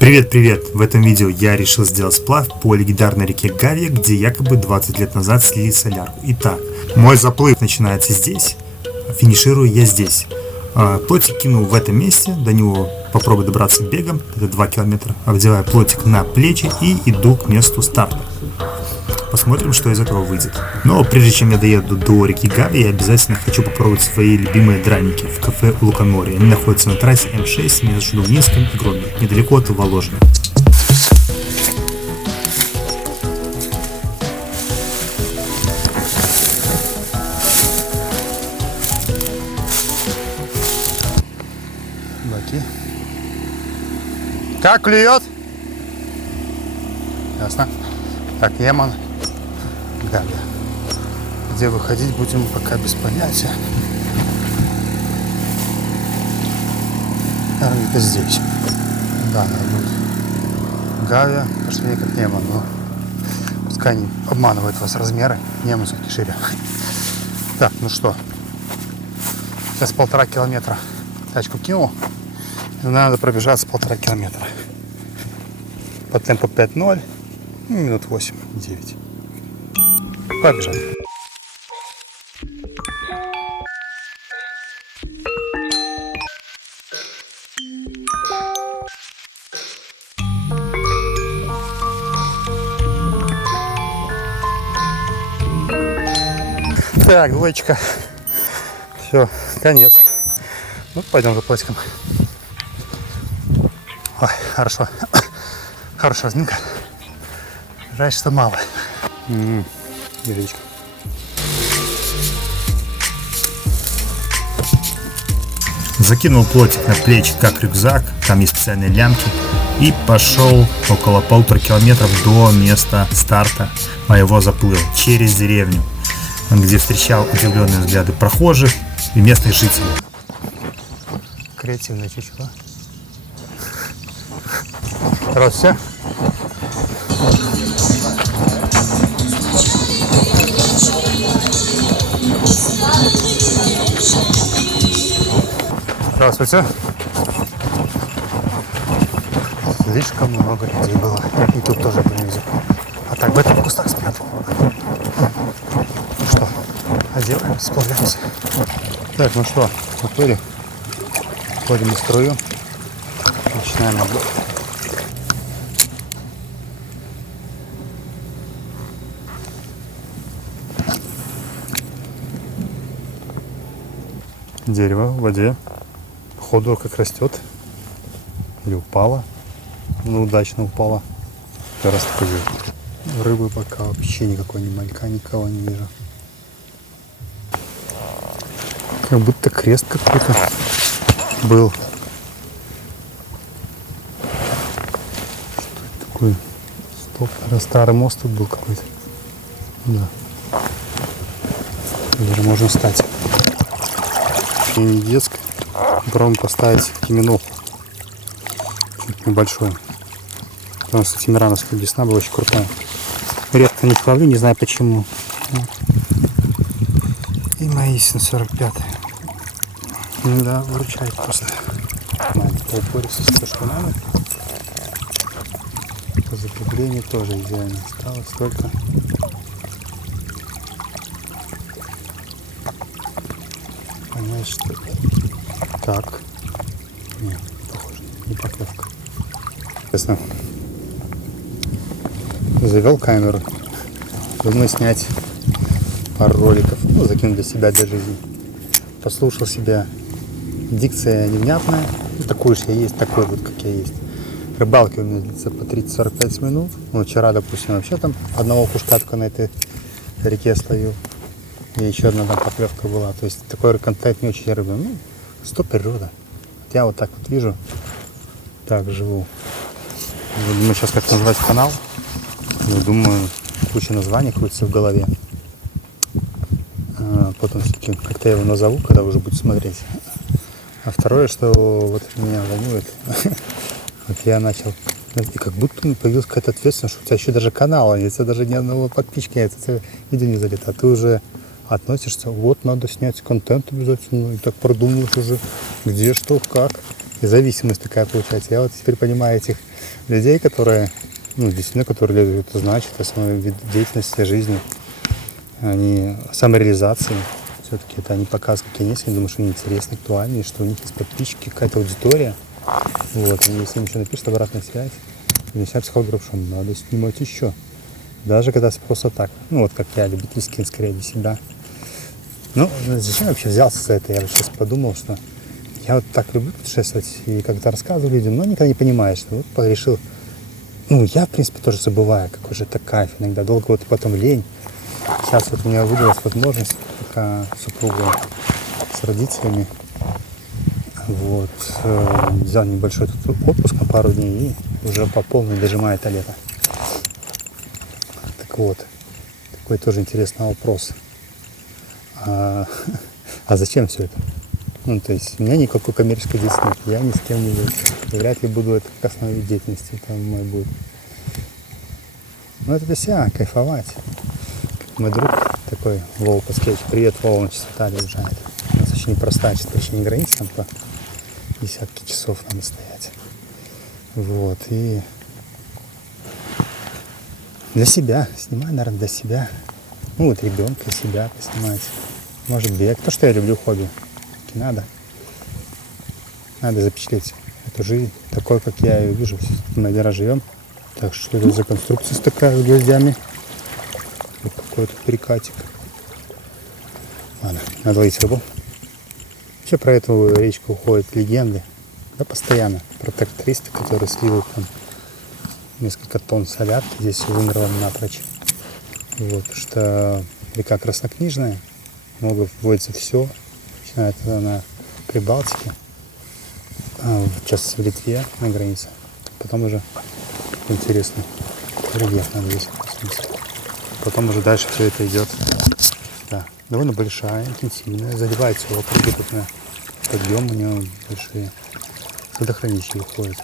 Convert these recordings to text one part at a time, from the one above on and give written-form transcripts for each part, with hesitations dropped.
Привет! В этом видео я решил сделать сплав по легендарной реке Гавия, где якобы 20 лет назад слили солярку. Итак, мой заплыв начинается здесь, финиширую я здесь. Плотик кинул в этом месте, до него попробую добраться бегом, это 2 километра. Одеваю плотик на плечи и иду к месту старта. Посмотрим, что из этого выйдет. Но прежде чем я доеду до реки Гавия, я обязательно хочу попробовать свои любимые драники в кафе Лукоморье. Они находятся на трассе М6 между Нуднинском и Гродно, недалеко от Воложина. Баки. Как клюет? Ясно. Так, Яман. Гавия. Где выходить будем, пока без понятия. Наверное, где-то здесь. Да, наверное. Гавия, пошли как Неман, но пускай не обманывают вас размеры. Неман все-таки шире. Так, ну что. Сейчас 1,5 километра тачку кинул. И надо пробежаться 1,5 километра. По темпу 5:0. Минут 8-9. Побежали. Так, двоечка. Все, конец. Ну, пойдем за плотиком. Ой, хорошо. Хорошая разминка. Жаль, что мало. Величко. Закинул плотик на плечи как рюкзак, там есть специальные лямки, и пошел около 1,5 километров до места старта моего заплыва через деревню, где встречал удивленные взгляды прохожих и местных жителей. Креативное чучело. Раз, все. Здравствуйте. Слишком много людей было. И тут тоже был язык. А так в этом кустах спрятал. Ну что, одеваем, сплавляемся. Так, ну что, уплыли. Входим в струю. Начинаем отбор. Дерево в воде. Походу как растет. Или упало. Ну, удачно упало. Как раз такой вижу. Рыбы пока вообще никакой ни малька, никого не вижу. Как будто крест какой-то был. Что это такое? Стоп. Старый мост тут был какой-то. Да. Даже можно встать. Не детская. Попробуем поставить киминоху. Небольшой. Потому что тимирановская десна была очень крутая. Редко не ловлю, не знаю почему. И Маисин 45. Да, выручает просто. Надо по упоре все что надо. По закреплению тоже идеально. Осталось только понять, что так. Нет, похоже, не поклевка. Честно. Завел камеру. Думаю снять пару роликов. Ну, закинуть для себя, для жизни. Послушал себя. Дикция невнятная. Ну, такой уж я есть, такой вот, как я есть. Рыбалки у меня длится по 30-45 минут. Ну, вчера, допустим, вообще там одного кушка только на этой реке словил. И еще одна там поклевка была. То есть такой контент не очень рыбный. Ну, что природа. Я вот так вот вижу. Так живу. Думаю, сейчас как назвать канал. Я думаю, куча названий крутится в голове. Потом все-таки как-то я его назову, когда уже буду смотреть. А второе, что вот меня волнует. Вот я начал. И как будто мне появилась какая-то ответственность, что у тебя еще даже канала нет, у тебя даже ни одного подписчика нет, у тебя видео не залито. А ты уже относишься, вот надо снять контент обязательно, и так продумываешь уже, где, что, как. И зависимость такая получается. Я вот теперь понимаю этих людей, которые, ну, действительно, которые это значит, основной вид деятельности, жизни, они самореализации. Все-таки это они показывают, какие они есть, я думаю, что они интересны, актуальны, что у них есть подписчики, какая-то аудитория. Вот, и если им еще напишут обратную связь, и начинают психологи говорят, что надо снимать еще. Даже когда просто так. Ну, вот как я, любительский, скорее, для себя. Ну, зачем я вообще взялся за это? Я сейчас подумал, что я вот так люблю путешествовать и как-то рассказываю людям, но никогда не понимаешь. Вот решил, ну, я, в принципе, тоже забываю, какой же это кайф иногда. Долго вот потом лень. Сейчас вот у меня выдалась возможность, пока супруга с родителями, вот, взял небольшой тут отпуск на пару дней и уже по полной дожимает это лето. Так вот, такой тоже интересный вопрос. А зачем все это? Ну, то есть у меня никакой коммерческой деятельности, я ни с кем не буду. Вряд ли буду это как основной деятельности там мой будет. Ну, это для себя, кайфовать. Как мой друг такой, Вова Паскевич, привет, Вова, он сейчас в Италии уезжает. У нас очень непростая, сейчас пересечение границ, там по десятки часов надо стоять. Вот, и для себя, снимаю, наверное, для себя. Ну, вот ребенка, себя поснимать. Может, бег. То, что я люблю, хобби. Надо запечатлеть эту жизнь, такой, как я ее вижу. Мы один раз живем. Так, что это за конструкция такая с гвоздями? Вот какой-то перекатик. Ладно, надо ловить рыбу. Вообще про эту речку уходят легенды. Да, постоянно. Про тракториста, который слил там несколько тонн солярки. Здесь все вымерло напрочь. Вот, потому что река краснокнижная. Много вводится все. Начинается на Прибалтике. Сейчас в Литве на границе. Потом уже интересно. Рельеф надо здесь. Потом уже дальше все это идет. Да, довольно большая, интенсивная. Заливается вокруг тут на подъем у него большие. Водохранилища уходят.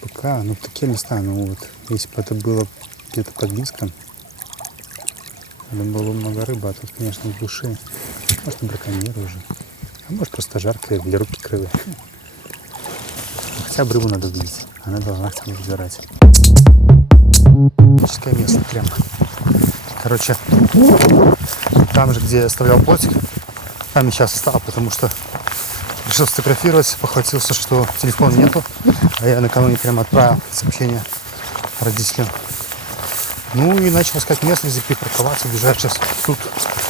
Пока, ну такие места, ну вот, если бы это было где-то под Минском, там было много рыбы, а тут, конечно, в глуши. Может, и браконьеры уже. А может, просто жарко для руки крылы. Хотя бы рыбу надо видеть. Она должна там разбирать. Типическое место прям. Короче, там же, где я оставлял плотик, там я сейчас остал, потому что решил сфотографировать, похватился, что телефона нету. А я накануне прямо отправил сообщение родителям. Ну и начал искать место, где припарковаться. Бежать сейчас тут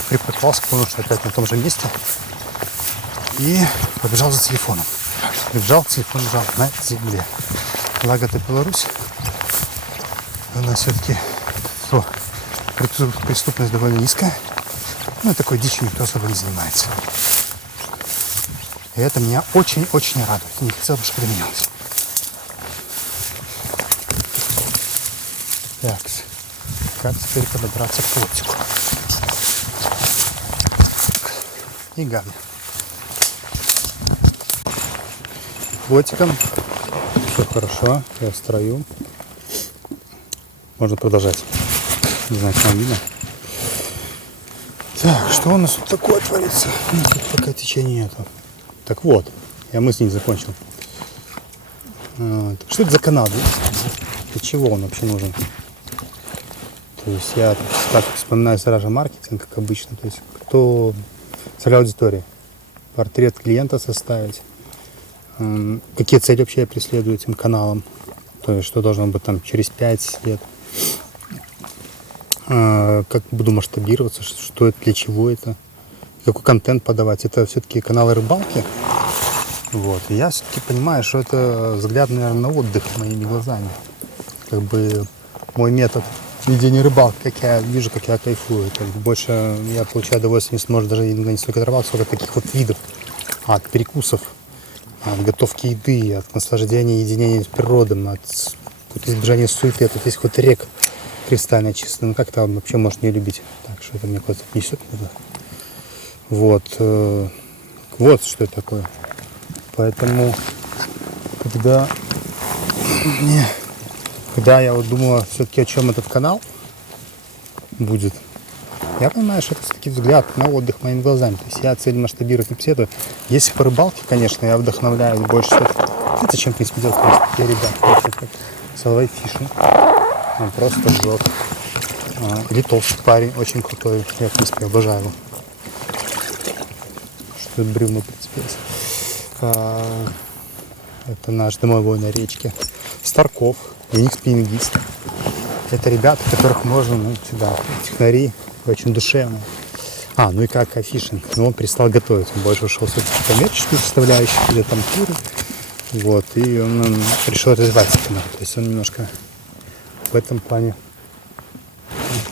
припарковался, понял, что опять на том же месте. И побежал за телефоном. Телефон лежал на земле. Благо это Беларусь. У нас все-таки преступность довольно низкая. Ну и такой дичью никто особо не занимается. И это меня очень-очень радует. Не хотел бы, чтобы менялось. Так, как теперь подобраться к плотику? И Галя. Плотиком все хорошо, я в строю. Можно продолжать. Не знаю, что вам видно. Так, что у нас тут такое творится? Тут пока течения нету. Так вот, я мысль не закончил. Что это за канал? Для чего он вообще нужен? То есть я так вспоминаю сразу же маркетинг, как обычно. То есть кто целевая аудитория, портрет клиента составить, какие цели вообще я преследую этим каналом, то есть что должно быть там через 5 лет, как буду масштабироваться, что это, для чего это, какой контент подавать. Это все-таки каналы рыбалки. Вот. И я все-таки понимаю, что это взгляд, наверное, на отдых моими глазами. Как бы мой метод ведения рыбалки, как я вижу, как я кайфую. Как бы больше я получаю удовольствие, может, даже не столько от рыбалки, сколько от таких вот видов. От перекусов, от готовки еды, от наслаждения, единения с природой, от избежания суеты. Тут есть какой-то рек кристально чистый. Ну как там вообще можно не любить? Так, что это мне куда-то несет. Вот. Вот что это такое. Поэтому, когда я вот думала все-таки, о чем этот канал будет, я понимаю, что это все-таки взгляд на отдых моими глазами. То есть я цель масштабировать не преследую. Если по рыбалке, конечно, я вдохновляюсь больше Это зачем, в принципе, делать, просто такие ребята. Как Соловей Фишинг. Он просто жжет. Литовский парень, очень крутой. Я, в принципе, обожаю его. Что это бревно прицепилось. Это наш домовой на речке. Старков, юник-спиннингист. Это ребята, которых можно, сюда, технари, очень душевные. Ну и как фишинг. Он перестал готовить. Он больше ушел в коммерческую составляющую, или там туры. Вот, и он решил развивать канал. То есть он немножко в этом плане,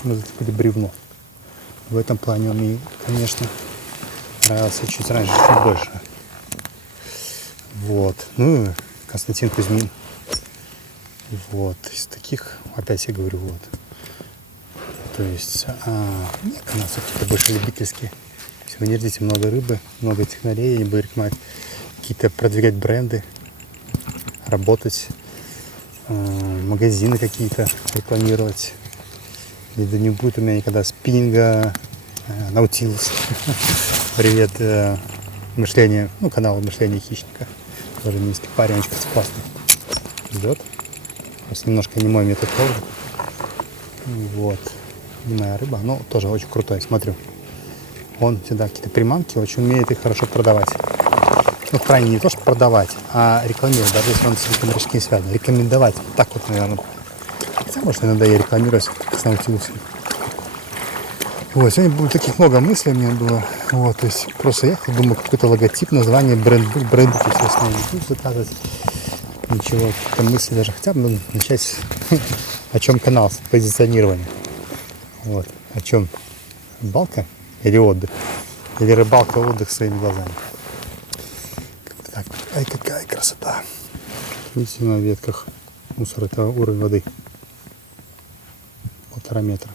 мы зацепили бревно. В этом плане он мне, конечно, нравился чуть раньше, чуть больше. Вот. Ну, Константин Кузьмин. Вот. Из таких, опять я говорю, вот. То есть, нет, у нас все-таки больше любительские. Если вы не ждите много рыбы, много технарей, я не буду рекомендовать какие-то продвигать бренды, работать, магазины какие-то рекламировать. Не будет у меня никогда спиннинга, Наутилус. Привет, мышление, канал мышления хищника. Тоже минский парень, очень классный. Идет. Просто немножко не мой метод ловли. Вот. Не моя рыба, но тоже очень крутой, смотрю. Он всегда какие-то приманки очень умеет их хорошо продавать. В крайне не то, что продавать, а рекламировать, даже если он с коммерчески не связан. Рекомендовать. Так вот, наверное. Хотя, может, иногда я рекламируюсь с Наутилусом. Вот, сегодня было таких много мыслей у меня было. Вот, то есть просто я думаю, какой-то логотип, название, бренды, естественно, не буду заказывать. Ничего, какие-то мысли даже. Хотя бы начать о чем канал, позиционирование. Вот, о чем? Рыбалка или отдых? Или рыбалка, отдых своими глазами. Как-то так. Ай, какая красота. Видите, на ветках мусор, это уровень воды. 1,5 метра.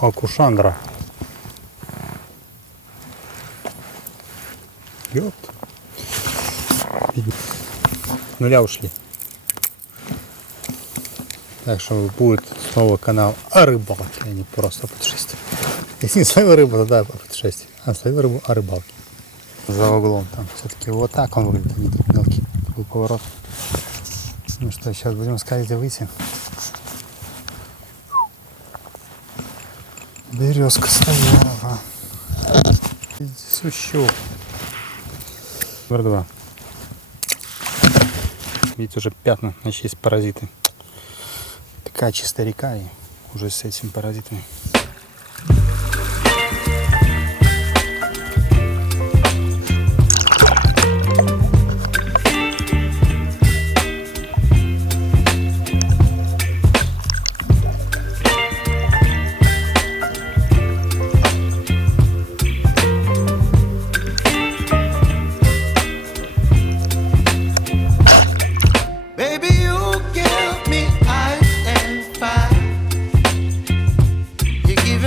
Акушандра. Ёпт. Нуля ушли. Так что будет снова канал о рыбалке, а не просто о путешествии. Если не словила рыба, тогда о путешествии. А словила рыбу о рыбалке. За углом там все-таки вот так он выглядит, не тут мелкий такой поворот. Ну что, сейчас будем искать, где выйти. Березка стояла. Сущу. Номер 2. Видите, уже пятна, значит, есть паразиты. Такая чистая река и уже с этими паразитами.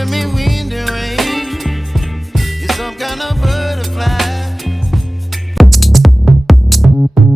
Me wind and rain, you're some kind of butterfly.